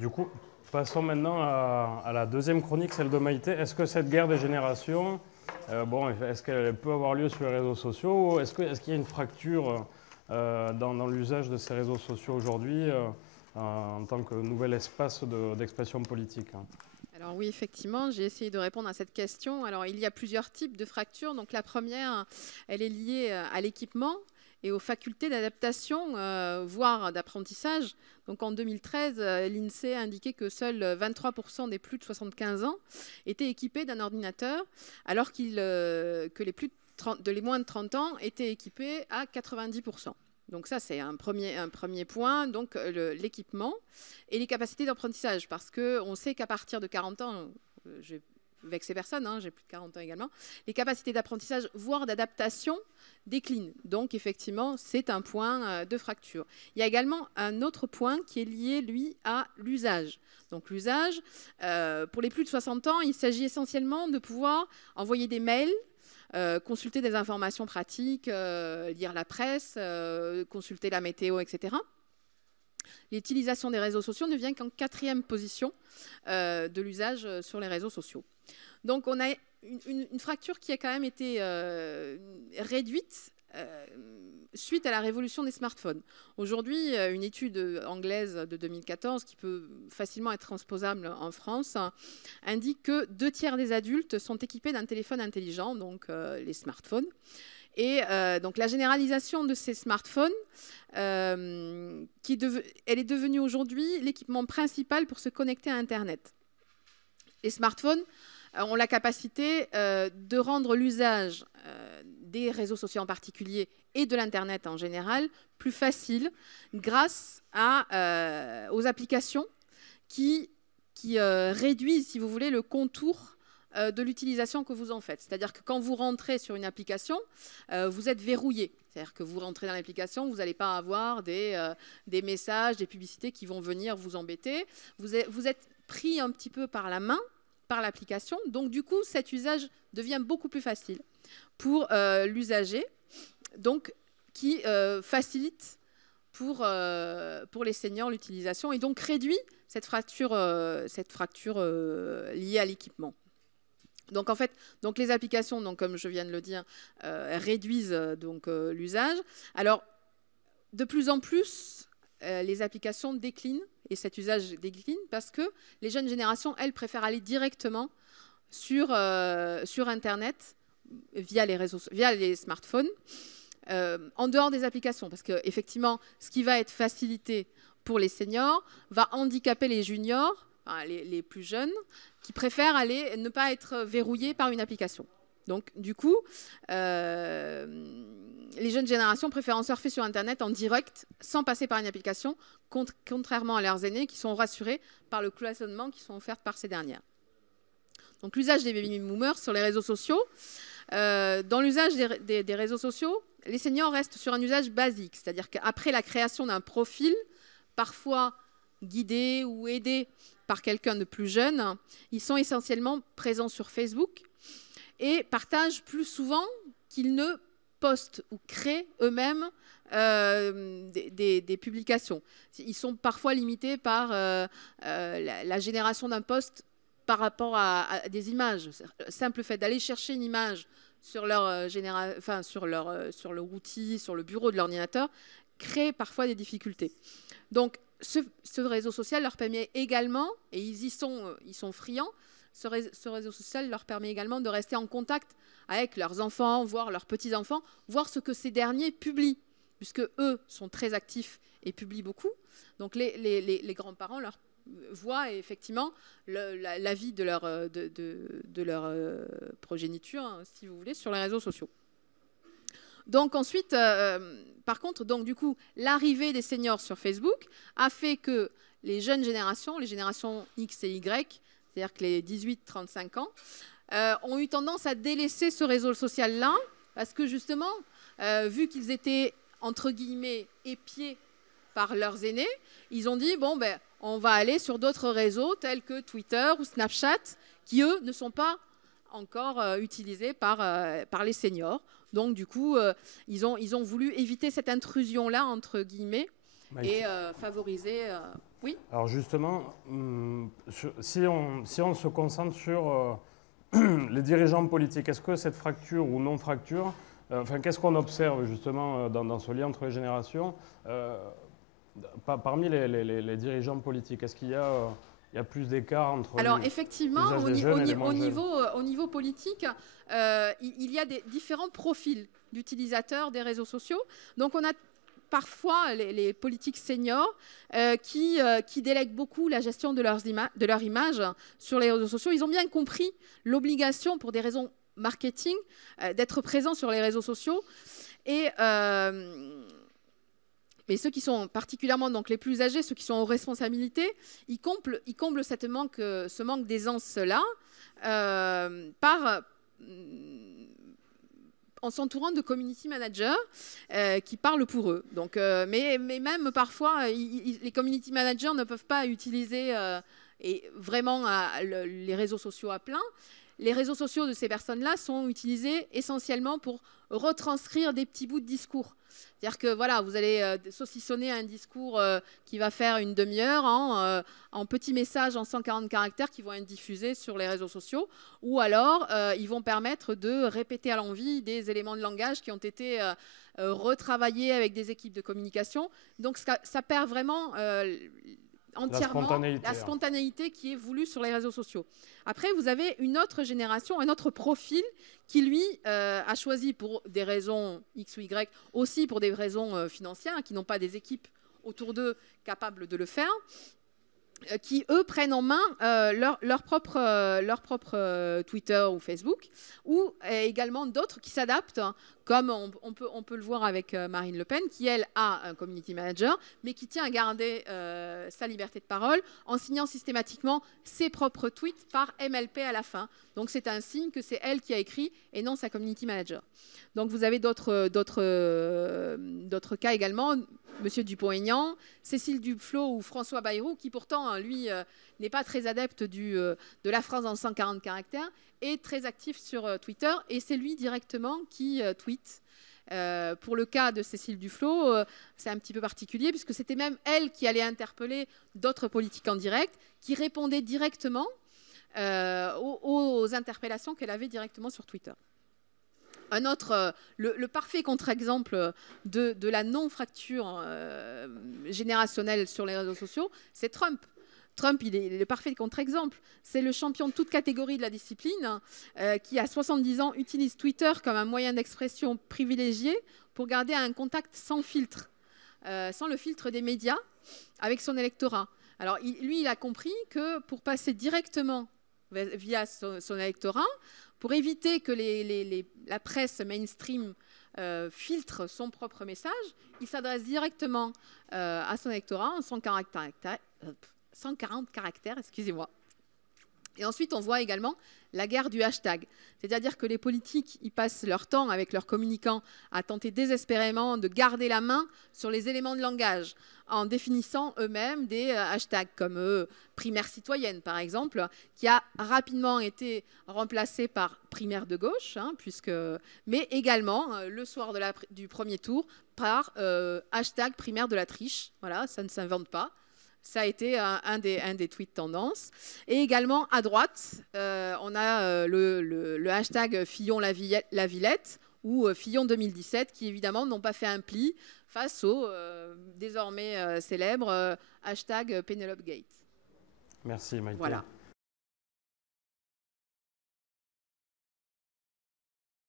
Du coup, passons maintenant à la deuxième chronique, celle de Maïté. Est-ce que cette guerre des générations, est-ce qu'elle peut avoir lieu sur les réseaux sociaux? Est-ce qu'il y a une fracture dans l'usage de ces réseaux sociaux aujourd'hui en tant que nouvel espace d'expression politique? Alors oui, effectivement, j'ai essayé de répondre à cette question. Alors il y a plusieurs types de fractures. Donc la première, elle est liée à l'équipement et aux facultés d'adaptation, voire d'apprentissage. Donc en 2013, l'INSEE a indiqué que seuls 23% des plus de 75 ans étaient équipés d'un ordinateur, alors que les moins de 30 ans étaient équipés à 90%. Donc ça, c'est un premier point, donc l'équipement et les capacités d'apprentissage, parce qu'on sait qu'à partir de 40 ans, je vais vexer personne, hein, j'ai plus de 40 ans également, les capacités d'apprentissage, voire d'adaptation, déclinent. Donc effectivement, c'est un point de fracture. Il y a également un autre point qui est lié, lui, à l'usage. Donc l'usage, pour les plus de 60 ans, il s'agit essentiellement de pouvoir envoyer des mails, consulter des informations pratiques, lire la presse, consulter la météo, etc. L'utilisation des réseaux sociaux ne vient qu'en 4e position de l'usage sur les réseaux sociaux. Donc on a une fracture qui a quand même été réduite suite à la révolution des smartphones. Aujourd'hui, une étude anglaise de 2014, qui peut facilement être transposable en France, indique que 2/3 des adultes sont équipés d'un téléphone intelligent, donc les smartphones. Et donc la généralisation de ces smartphones, elle est devenue aujourd'hui l'équipement principal pour se connecter à Internet. Les smartphones ont la capacité de rendre l'usage des réseaux sociaux en particulier et de l'Internet en général plus facile grâce aux applications qui réduisent, si vous voulez, le contour de l'utilisation que vous en faites. C'est-à-dire que quand vous rentrez sur une application, vous êtes verrouillé. C'est-à-dire que vous rentrez dans l'application, vous n'allez pas avoir des messages, des publicités qui vont venir vous embêter. Vous êtes pris un petit peu par la main, par l'application. Donc du coup, cet usage devient beaucoup plus facile pour l'usager, donc qui facilite pour les seniors l'utilisation et donc réduit cette fracture liée à l'équipement. Donc en fait, les applications, donc, comme je viens de le dire, réduisent l'usage. Alors, de plus en plus, les applications déclinent, et cet usage décline, parce que les jeunes générations, elles, préfèrent aller directement sur Internet via les smartphones, en dehors des applications. Parce qu'effectivement, ce qui va être facilité pour les seniors va handicaper les juniors, enfin, les plus jeunes, qui préfèrent ne pas être verrouillés par une application. Donc, du coup, les jeunes générations préfèrent surfer sur Internet en direct, sans passer par une application, contrairement à leurs aînés qui sont rassurés par le cloisonnement qui sont offerts par ces dernières. Donc, l'usage des baby boomers sur les réseaux sociaux. Dans l'usage des réseaux sociaux, les seniors restent sur un usage basique, c'est-à-dire qu'après la création d'un profil, parfois guidé ou aidé par quelqu'un de plus jeune, ils sont essentiellement présents sur Facebook et partagent plus souvent qu'ils ne postent ou créent eux-mêmes des publications. Ils sont parfois limités par la génération d'un post par rapport à des images. Le simple fait d'aller chercher une image sur leur outil, sur le bureau de l'ordinateur, crée parfois des difficultés. Donc, ce réseau social leur permet également, et ils sont friands, ce réseau social leur permet également de rester en contact avec leurs enfants, voire leurs petits-enfants, voir ce que ces derniers publient, puisque eux sont très actifs et publient beaucoup. Donc les grands-parents leur voient effectivement la vie de leur progéniture, hein, si vous voulez, sur les réseaux sociaux. Donc ensuite, par contre, du coup, l'arrivée des seniors sur Facebook a fait que les jeunes générations, les générations X et Y, c'est-à-dire que les 18-35 ans, ont eu tendance à délaisser ce réseau social-là, parce que justement, vu qu'ils étaient, entre guillemets, épiés par leurs aînés, ils ont dit, bon, ben, on va aller sur d'autres réseaux tels que Twitter ou Snapchat, qui, eux, ne sont pas encore utilisés par les seniors. Donc, du coup, ils ont voulu éviter cette intrusion-là, entre guillemets, et favoriser Oui. Alors justement, si on se concentre sur les dirigeants politiques, est-ce que cette fracture ou non-fracture, qu'est-ce qu'on observe justement dans ce lien entre les générations parmi les dirigeants politiques? Est-ce qu'il y a plus d'écart entre Alors effectivement, au niveau politique, il y a différents profils d'utilisateurs des réseaux sociaux. Donc on a parfois les politiques seniors qui délèguent beaucoup la gestion de leur image sur les réseaux sociaux. Ils ont bien compris l'obligation, pour des raisons marketing, d'être présents sur les réseaux sociaux. Mais ceux qui sont particulièrement donc les plus âgés, ceux qui sont aux responsabilités, ils comblent ce manque d'aisance-là en s'entourant de community managers qui parlent pour eux. Donc, mais même parfois, les community managers ne peuvent pas utiliser vraiment les réseaux sociaux à plein. Les réseaux sociaux de ces personnes-là sont utilisés essentiellement pour retranscrire des petits bouts de discours. C'est-à-dire que voilà, vous allez saucissonner un discours qui va faire une demi-heure en petits messages en 140 caractères qui vont être diffusés sur les réseaux sociaux, ou alors ils vont permettre de répéter à l'envi des éléments de langage qui ont été retravaillés avec des équipes de communication. Donc ça perd vraiment entièrement la spontanéité qui est voulue sur les réseaux sociaux. Après, vous avez une autre génération, un autre profil qui, lui, a choisi pour des raisons X ou Y, aussi pour des raisons financières, qui n'ont pas des équipes autour d'eux capables de le faire, qui, eux, prennent en main leur propre Twitter ou Facebook, ou également d'autres qui s'adaptent, comme on peut le voir avec Marine Le Pen, qui, elle, a un community manager, mais qui tient à garder sa liberté de parole en signant systématiquement ses propres tweets par MLP à la fin. Donc, c'est un signe que c'est elle qui a écrit et non sa community manager. Donc, vous avez d'autres cas également. Monsieur Dupont-Aignan, Cécile Duflot ou François Bayrou, qui pourtant, lui, n'est pas très adepte de la phrase en 140 caractères, est très actif sur Twitter, et c'est lui directement qui tweet. Pour le cas de Cécile Duflot, c'est un petit peu particulier, puisque c'était même elle qui allait interpeller d'autres politiques en direct, qui répondaient directement aux interpellations qu'elle avait directement sur Twitter. Un autre, le parfait contre-exemple de la non-fracture générationnelle sur les réseaux sociaux, c'est Trump. Trump, il est le parfait contre-exemple. C'est le champion de toute catégorie de la discipline qui, à 70 ans, utilise Twitter comme un moyen d'expression privilégié pour garder un contact sans filtre, sans le filtre des médias, avec son électorat. Alors, lui, il a compris que pour passer directement via son électorat, pour éviter que la presse mainstream filtre son propre message, il s'adresse directement à son électorat en 140 caractères, excusez-moi. Et ensuite, on voit également la guerre du hashtag. C'est-à-dire que les politiques, ils passent leur temps avec leurs communicants à tenter désespérément de garder la main sur les éléments de langage en définissant eux-mêmes des hashtags comme primaire citoyenne, par exemple, qui a rapidement été remplacé par primaire de gauche, mais également le soir du premier tour par hashtag primaire de la triche. Voilà, ça ne s'invente pas. Ça a été un des tweets tendance. Et également, à droite, on a le hashtag Fillon-la Villette ou Fillon 2017, qui évidemment n'ont pas fait un pli face au désormais célèbre hashtag Penelope Gate. Merci Maïté. Voilà.